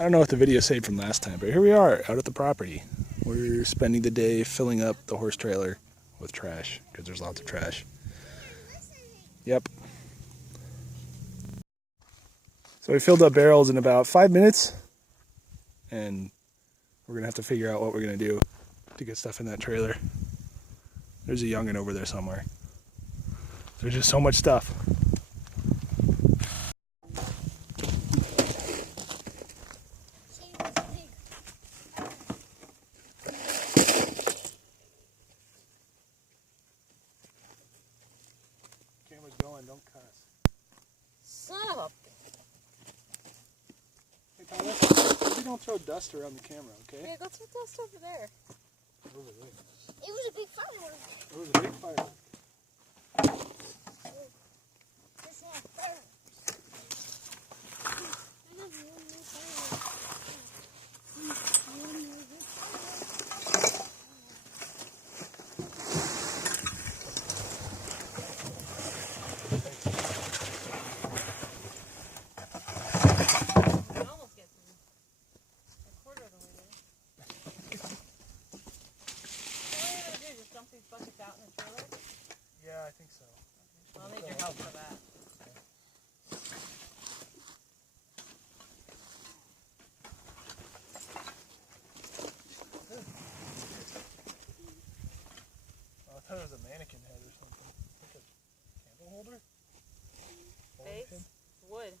I don't know what the video saved from last time, but here we are out at the property. We're spending the day filling up the horse trailer with trash because there's lots of trash. Yep. So we filled up barrels in about 5 minutes, and we're gonna have to figure out what we're gonna do to get stuff in that trailer. There's a youngin' over there somewhere. There's just so much stuff. Camera's going, don't cuss. Son of a... Hey Thomas, maybe don't throw dust around the camera, okay? Yeah, go throw dust over there. Over there. It was a big firework. It was a big firework. This is fireworks. I love you, new fireworks. I almost get them a quarter of the way there. So what are you going to do? Just dump these buckets out in the trailer? Yeah, I think so. I'll need your help for that. Oh, I thought it was a mannequin head or something. Like a candle holder? Base? Wood.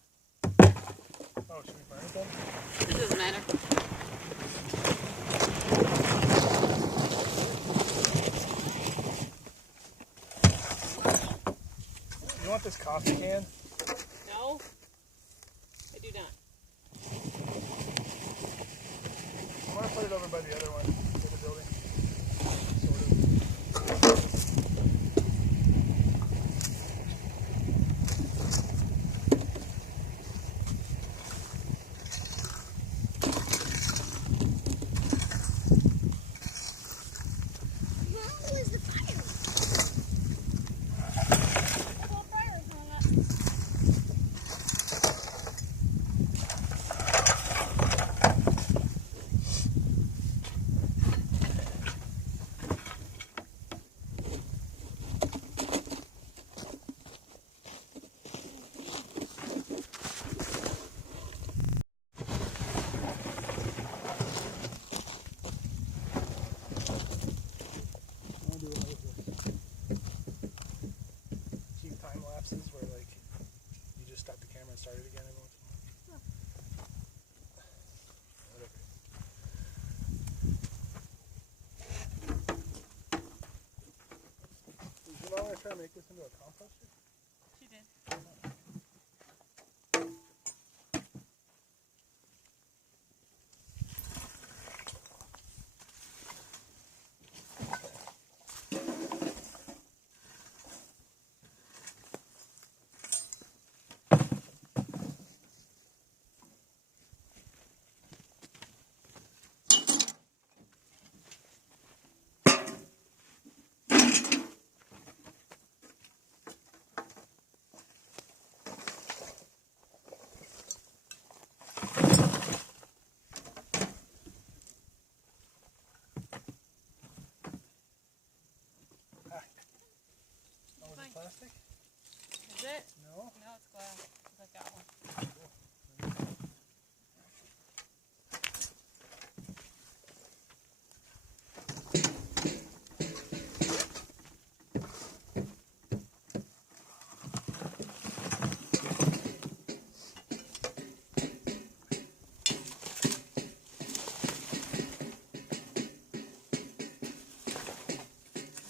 Oh, should we burn it then? It doesn't matter. You want this coffee can? No, I do not. I want to put it over by the other one, the other building. Sort of. How was the firework? Well, fireworks on that. I want to do one of those cute time lapses where, like, you just stop the camera and start it again every once in a while. Whatever. Is your mom going to try to make this into a composter? She did. Oh, is it plastic? Is it? No? No, it's glass. I've got one.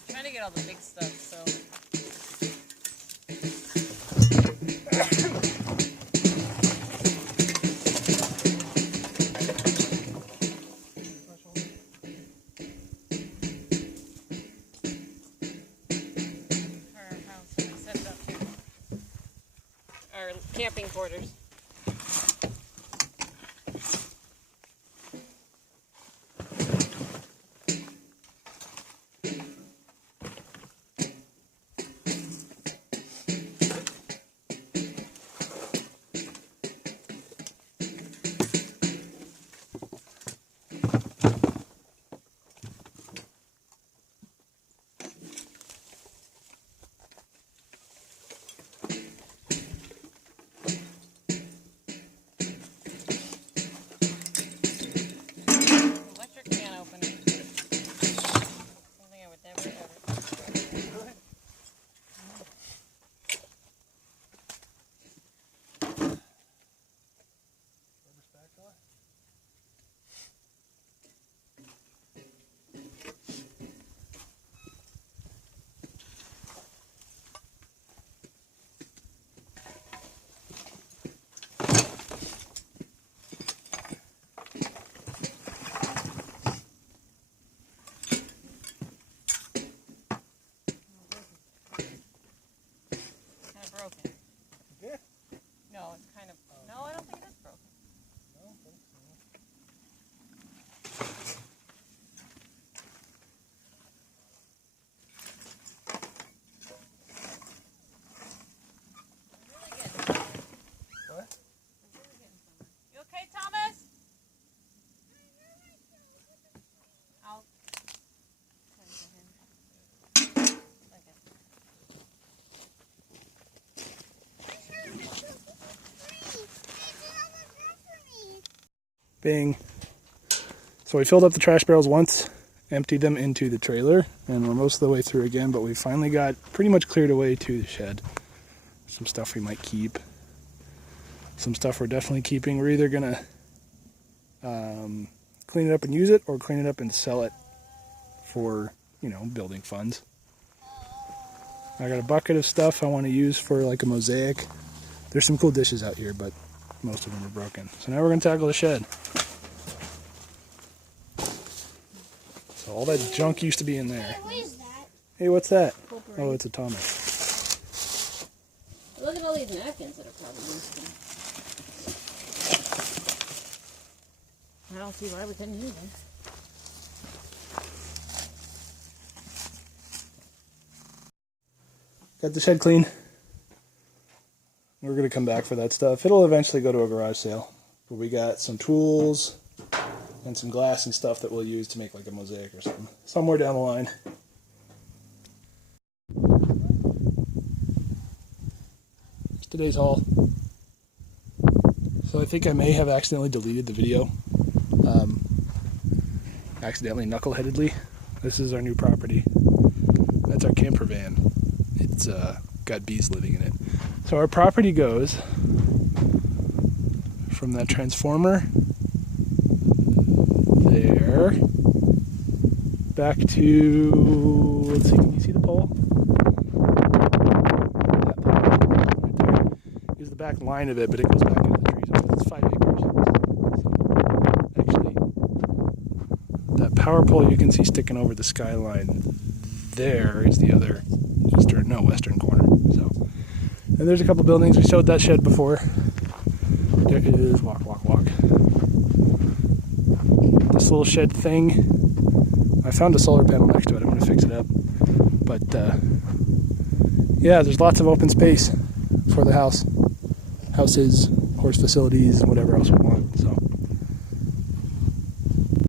I'm trying to get all the big stuff, so... Our house, we set up our camping quarters. Bing. So we filled up the trash barrels once, emptied them into the trailer, and we're most of the way through again, but we finally got pretty much cleared away to the shed. Some stuff we might keep. Some stuff we're definitely keeping. We're either gonna clean it up and use it, or clean it up and sell it for, you know, building funds. I got a bucket of stuff I want to use for like a mosaic. There's some cool dishes out here, but most of them are broken. So now we're gonna tackle the shed. So all that junk used to be in there. Hey, what is that? Hey, what's that? Potpourri. Oh, it's a Thomas. Look at all these napkins that are probably used. I don't see why we couldn't use them. Got the shed clean. We're gonna come back for that stuff. It'll eventually go to a garage sale. But we got some tools and some glass and stuff that we'll use to make like a mosaic or something. Somewhere down the line. It's today's haul. So I think I may have accidentally deleted the video. Accidentally knuckleheadedly. This is our new property. That's our camper van. It's got bees living in it. So our property goes from that transformer there back to, let's see, can you see the pole? That pole right there is the back line of it, but it goes back into the trees. It's 5 acres. So actually, that power pole you can see sticking over the skyline there is the other western corner. So, and there's a couple buildings. We showed that shed before. There is walk. This little shed thing. I found a solar panel next to it. I'm going to fix it up. But yeah, there's lots of open space for the house, houses, horse facilities, and whatever else we want. So